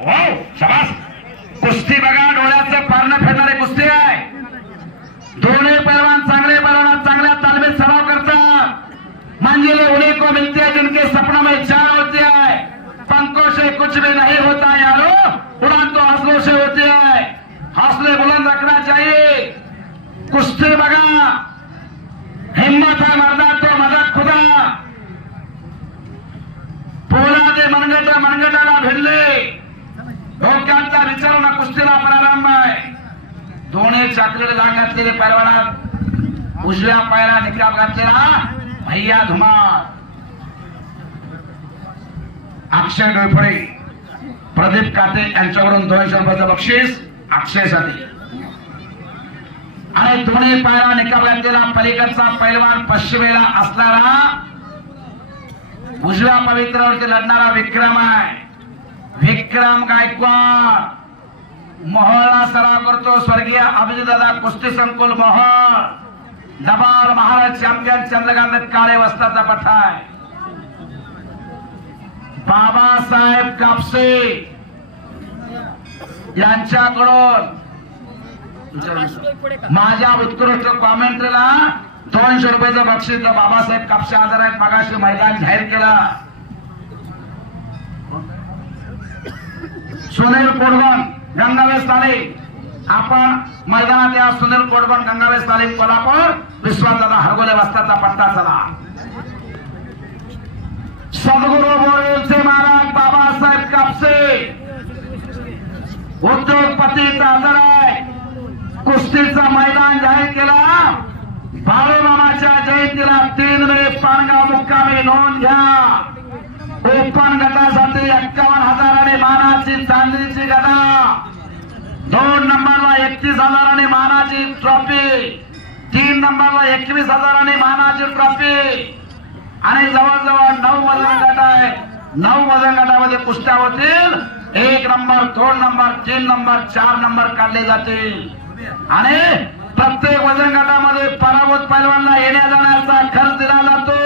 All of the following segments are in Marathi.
वाव शाबास. कुस्ती बघा डोळ्याचं पारणं फेडणारे कुस्ती आहे. दोन्ही पैलवान चांगले पैलवान चांगल्या तालमीत सराव करतात. मंजिलें उन्हीं को मिलती है जिनके सपनों में चार होती है. पंखों से कुछ भी नहीं होता यारो, उड़ान तो हौसलों से होती है. हौसले बुलंद रखना चाहिए. कुस्ती बघा हिम्मत है मर्दा तो मदद खुदा. पोलादे मनगटाला भिडले. डोक्याचा विचारणा कुस्तीला प्रारंभ आहे. दोन्ही चाकरीला जाग घातलेले पैलवानात उजव्या पायाला निकाल घातलेला भैया धुमाळ. अक्षय डोईफळे प्रदीप काते यांच्याकडून 200 रुपयाचं बक्षीस अक्षयसाठी. आणि दोन्ही पायाला निकाल घातलेला पलीकडचा पैलवान पश्चिमेला असणारा उजव्या पवित्रावरती लढणारा विक्रम आहे. विक्रम गायकवाड मोहोळला सराव करतो. स्वर्गीय अभिजितदादा कुस्ती संकुल मोहोळ. दबार महाराज चॅम्पियन चंद्रकांत काळे वस्ताचा पठ्ठा आहे. बाबासाहेब कापसे यांच्याकडून माझ्या उत्कृष्ट कॉमेंट्रीला 200 रुपयाचं बक्षीस. बाबासाहेब कापसे आजार आहेत. मागाशी मैदान जाहीर केला. सुनील कोडगण गंगावेस तालीम आपण मैदानात या. सुनील कोडगण गंगावेस तालीम कोल्हापूर. विश्वासदादा हरगोले वस्ताचा पट्टा. चला सद्गुरू बोरेलचे महाराज बाबासाहेब कापसे उद्योगपती आजार आहे. कुस्तीचं मैदान जाहीर केला. बाळूमामाच्या जयंतीला 3 मे पानगाव मुक्कामी नोंद घ्या. ओपन गटासाठी 51,000 मानाची चांदीची गदा. 2 नंबरला 31,000 मानाची ट्रॉफी. 3 नंबरला 21,000 मानाची ट्रॉफी. आणि जवळजवळ 9 वजन गट आहे. 9 वजन गटामध्ये कुस्त्या होतील. 1 नंबर 2 नंबर 3 नंबर 4 नंबर काढले जातील. आणि प्रत्येक वजन गटामध्ये पराभूत पैलवानला येण्या जाण्याचा खर्च दिला जातो.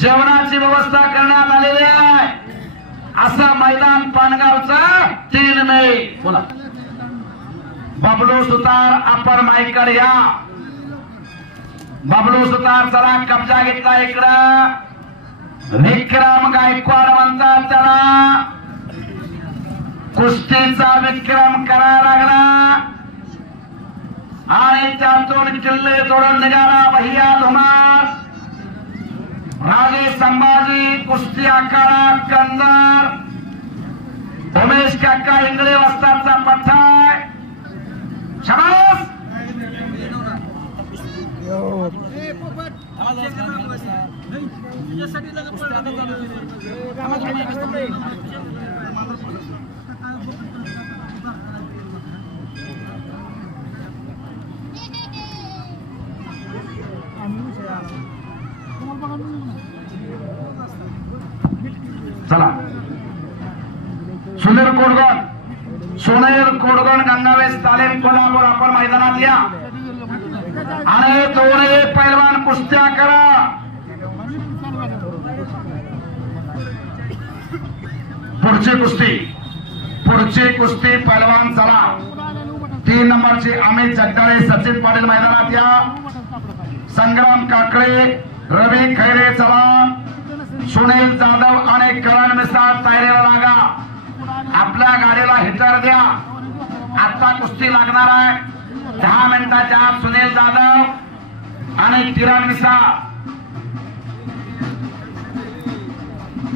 जेवणाची व्यवस्था करण्यात आलेली आहे. असा मैदान पानगावचा 3 मे. बोला बबलू सुतार अपर माईकडे या. बबलू सुतार चला कब्जा घेतला इकडं. विक्रम गायकवाड म्हणतात त्याला. कुस्तीचा विक्रम करायला लागला आणि त्यातून किल्ले तोडून निघाला भैया धुमाळ. राजे संभाजी कुस्ती आखाडा कंदार. उमेश काका इंगळे वस्ताचा पठ्ठा. शाबास. चला सुनील कोडगण गंगावेस तालीम कोल्हापूर आपण मैदानात या. आणि दोन्ही पैलवान कुस्त्या करा. पुढची कुस्ती पैलवान चला. 3 नंबरचे अमित जगदाळे सचिन पाटील मैदानात या. संग्राम काकडे रवी खैरे चला. सुनील जाधव आणि करण मिसाळ तयारीला लागा. आपल्या गाडीला हिटर द्या. आता कुस्ती लागणार आहे. 10 मिनिटाच्या आत सुनील जाधव आणि किरण मिसाळ.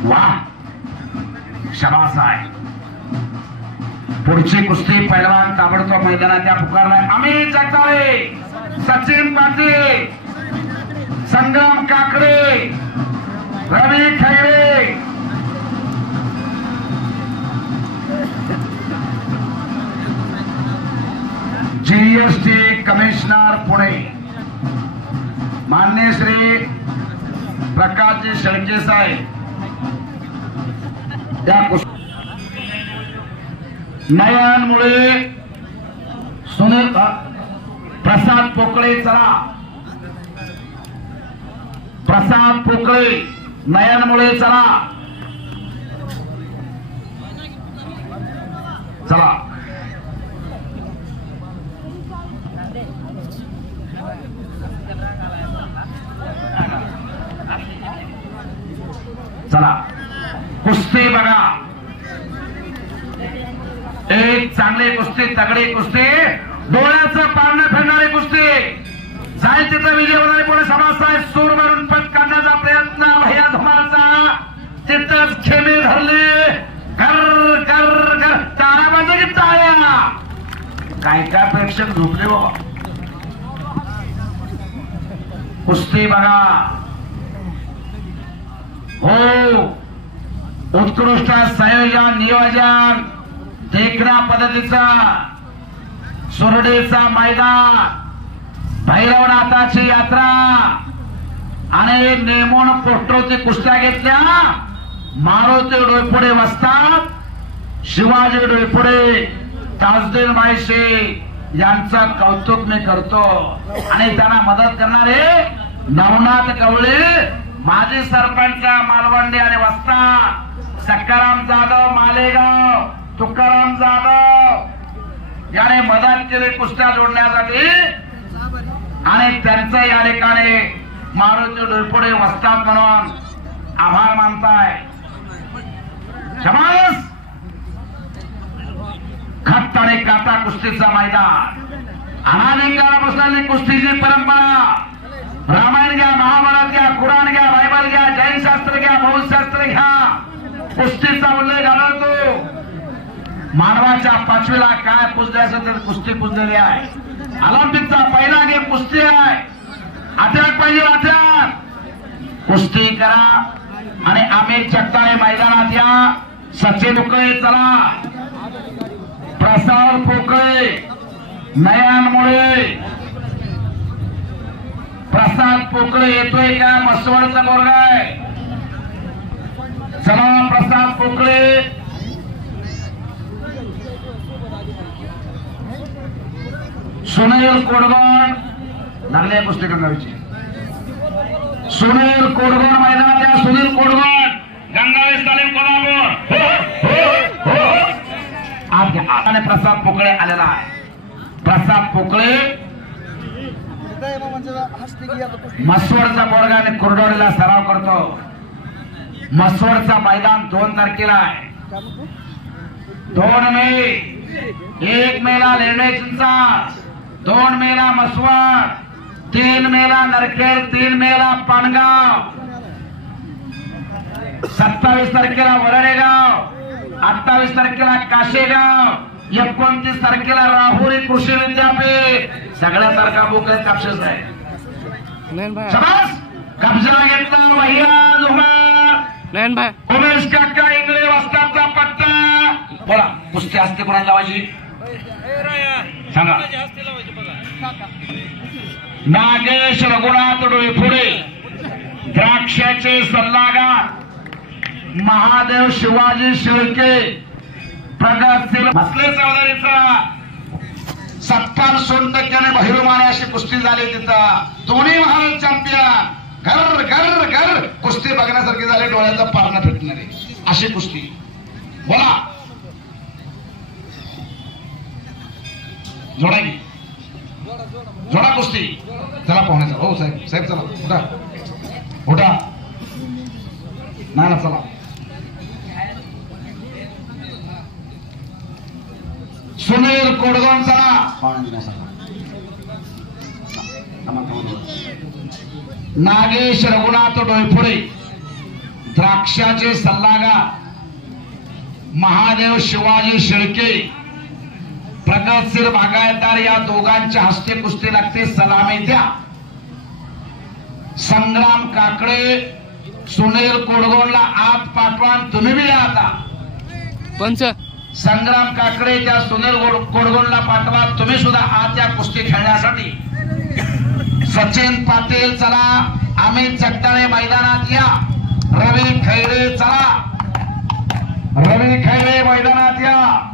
वाह शाबास आहे. पुढची कुस्ती पैलवान ताबडतोब मैदानात पुकारलाय. अमित जगदाळे सचिन पाटील संग्राम काकडे रवी खैरे. जीएसटी कमिशनर पुणे माननीय श्री प्रकाशजी शेळके साहेब. नयन मुळे सुनील प्रसाद पोकळे चला. प्रसाद पोकळे नयन मुळे चला. चला चला कुस्ती बघा, एक चांगली कुस्ती, तगडी कुस्ती, डोळ्याचं पारणं फिरणारी कुस्ती, जाईल तिथं विजय होणारे पुणे समाजसाहेब सूर मारून पट काढण्याचा प्रयत्न भैया धुमाळचा, तिथंच खेमी धरली, कर कर कर टाळ्या बाजू की टाळ्या, काय काय प्रेक्षक झोपले बाबा. कुस्ती बघा, हो उत्कृष्ट संयोजन नियोजन, देखण्या पद्धतीचा सुरडीचा मैदान, भैरवनाथाची यात्रा आणि नेमून पोस्टरवरती कुस्त्या घेतल्या. मारुती डोईफोडे वस्ताद, शिवाजी डोईफोडे, ताजदीन मायशी यांचं कौतुक मी करतो आणि त्यांना मदत करणारे नवनाथ कवळे, माजी सरपंच मालवंडी आणि वस्ताद, सकाराम जाधव मालेगाव, तुकाराम जाधव याने मदत केली कुस्त्या जोडण्यासाठी आणि त्यांचं या ठिकाणी मारुती डोईफोडे वस्ताद म्हणून आभार मानताय. शबास. खट्ट आणि काटा कुस्तीचा मैदान, अनादी काळापासून कुस्तीची परंपरा, रामायण घ्या, महाभारत घ्या, कुराण घ्या, बायबल घ्या, जैन शास्त्र घ्या, बौद्ध शास्त्र घ्या, कुस्तीचा उल्लेख आढळतो. मानवाच्या 5वीला काय पुजले असेल तर कुस्ती पुजलेली आहे. ऑलिम्पिकचा पहिला गेम कुस्ती आहे. अटॅक पाहिजे, अटॅक कुस्ती करा आणि अमित जगताळे मैदानात या. सचिन उकळे चला, प्रसाद पोकळे, नयन मुळे, प्रसाद पोकळे येतोय का? मसवडचा पोरगा आहे. चला प्रसाद पोकळे, सुनील कोडगण लागले कुस्ती गंगावीची. सुनील कोडगण मैदानात या. सुनील कोडगण, गंगावेश तालीम कोल्हापूर. आणि प्रसाद पोकळे आलेला आहे. प्रसाद पोकळे मसवडचा पोरगा आणि कुरडोलीला सराव करतो. मसवडचा मैदान 2 तारखेला आहे. 2 मे, 1 मेला लेंडे चिंचा, 2 मेला मसवड, 3 मेला नरखेड, 3 मेला पानगाव, 27 तारखेला वरडेगाव, 28 तारखेला काशेगाव, 29 तारखेला राहुरी कृषी विद्यापीठ. सगळ्या तारखा बुक आहेत, कापशेच आहे. शबास. कब्जा घेतला भैया धुमाळ, उमेश काका इंगळे वस्तादचा पट्टा. बोला कुस्ती असते कोणाला लावायची सांगा. नागेश रघुनाथ डोईफोडे, द्राक्षाचे सल्लागार महादेव शिवाजी शेळके, प्रगतशील मसले चौधरीचा 57% बहिरुमाने अशी कुस्ती झाली तिथं. दोन्ही महाराज चॅम्पियन. घर घर घर कुस्ती बघण्यासारखी झाली, डोळ्याचा पारणं फिटणारी अशी कुस्ती. बोला जोडा की जोडा कुस्ती. चला पाहुण्याचा हो साहेब, साहेब चला उठा उठा. नाही ना चला. सुनील कोडगण चला. नागेश रघुनाथ डोईफोडे, द्राक्षाचे सल्लागार महादेव शिवाजी शेळके, प्रगतशील बागायतदार या दोघांच्या हस्ते कुस्ती लागते. सलामी द्या. संग्राम काकडे, सुनील कोडगोणला आत पाठवा. तुम्ही बी या आता. पंच संग्राम काकडे त्या सुनील कोडगोणला पाठवा. तुम्ही सुद्धा आत या कुस्ती खेळण्यासाठी. सचिन पाटील चला. अमित जगताळे मैदानात या. रवी खैरे चला. रवी खैरे मैदानात या.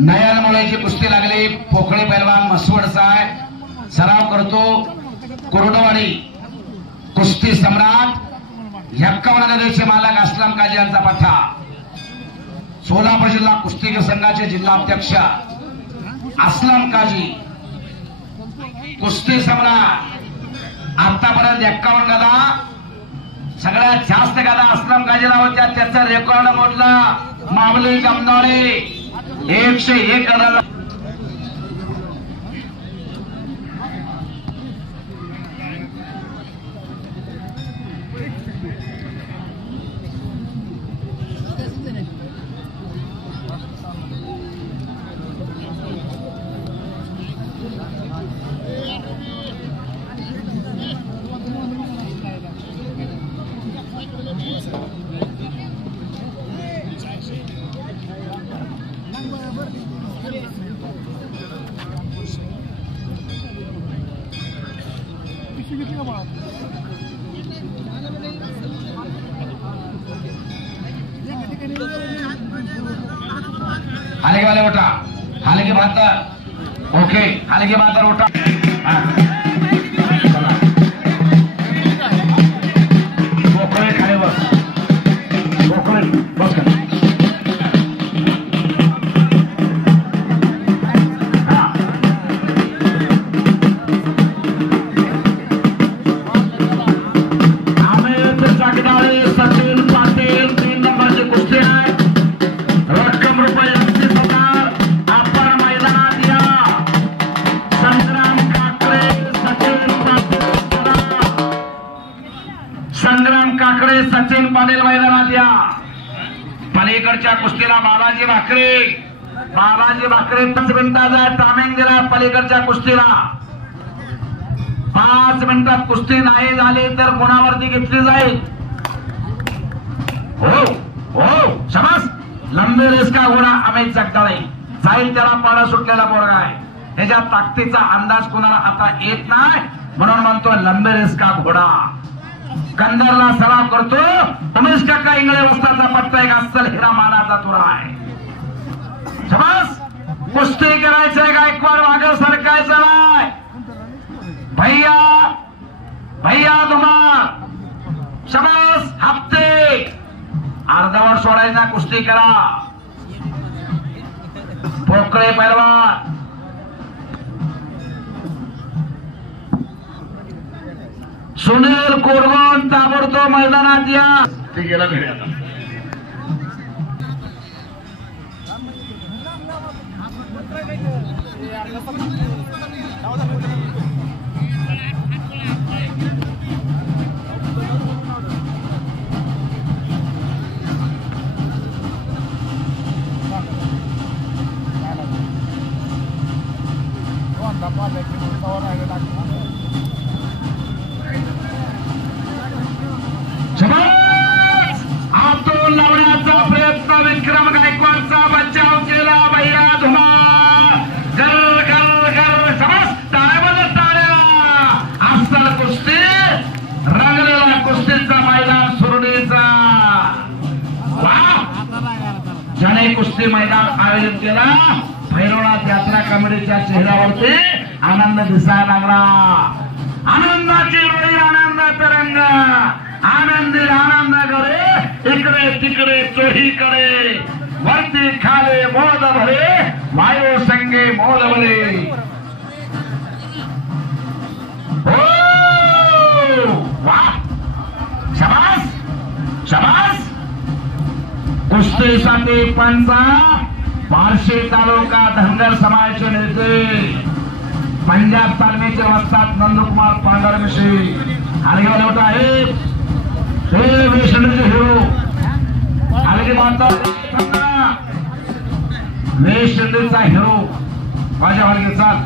नयनमुळेची कुस्ती लागली. पोखळे पैलवान मसवडचा आहे, सराव करतो. कुर्डवाडी कुस्ती सम्राट 51 गदेचे मालक असलम काजी यांचा पठ्ठा. सोलापूर जिल्हा कुस्ती संघाचे जिल्हाध्यक्ष असलम काजी कुस्ती सम्राट. आतापर्यंत 51 गदा, सगळ्यात जास्त गदा असलम काजीला होत्या. त्याचा रेकॉर्ड मोडला मामली जमदाडे 101 गदा. हालेगे वाले उठा, हालेगे बहात्तर. ओके, हालेगे 72 उठा. पोखळे खाली बस, पोखळे बस कर. सचिन पाटील 3 नंबरची कुस्ती आहे. रक्कम रुपये 35,000. आपण मैदानात या. संग्राम काकडे सचिन पाटील, संग्राम काकडे सचिन पाटील मैदानात या. पलीकडच्या कुस्तीला बालाजी भाकरे, बालाजी भाकरे 5 मिनिटाचा टायमिंग दिला. पलीकडच्या कुस्तीला 5 मिनिटात कुस्ती नाही झाली तर गुणावरती घेतली जाईल. हो हो, शाबास. लंबे रेस का घोडा अमित जगदाळे जाईल, त्याला पाडा सुटलेला पोरगा आहे. त्याच्या ताकदीचा अंदाज कोणाला आता येत नाही, म्हणून म्हणतो लंबे रेस का घोडा. कंदरला सराव करतो उमेश काका इंगळे उस्ताचा पट्टा. एक अस्सल हिरा मानाचा तुरा आहे. शाबास. कुस्ती करायचंय, गायकवाड मागे सरकायचं नाही. भैया भैया धुमार, शाबास. हप्ते अर्धावर सोडायचा, कुस्ती करा. पोकळे पैलवान सुनील कोरवण ताबडतोब मैदानात या. ते गेला घरी आता. आतून लावण्याचा प्रयत्न विक्रम गायकवाडचा बचाव केला. भैया धुमार गर गर गर. समज टाळ्या टाळ्या. अस्सल कुस्ती रंगलेला कुस्तीचा मैदान सुरडीचा. ज्याने कुस्ती मैदान आयोजित केला भैरवनाथ यात्रा कमिटीच्या चेहऱ्यावरती आनंद दिसायला लागला. आनंदाची रोळी, आनंदाचा रंग. आनंदी आनंद करे, इकडे तिकडे चोहीकडे. वरती खाले मोद भरे, वायू संगे मोद भरे. हो वाह, शाबास शाबास. कुस्तीसाठी पंचा बार्शी तालुका धनगर समाजाचे नेते पंजाब तालमीचे वस्ताद नंदकुमार पांढरमिशी. हालगेवाले होता हे वेस्ट इंडिजचे हिरो. हालगे माता वेस्ट इंडिजचा हिरो माझ्या हालगे. चाल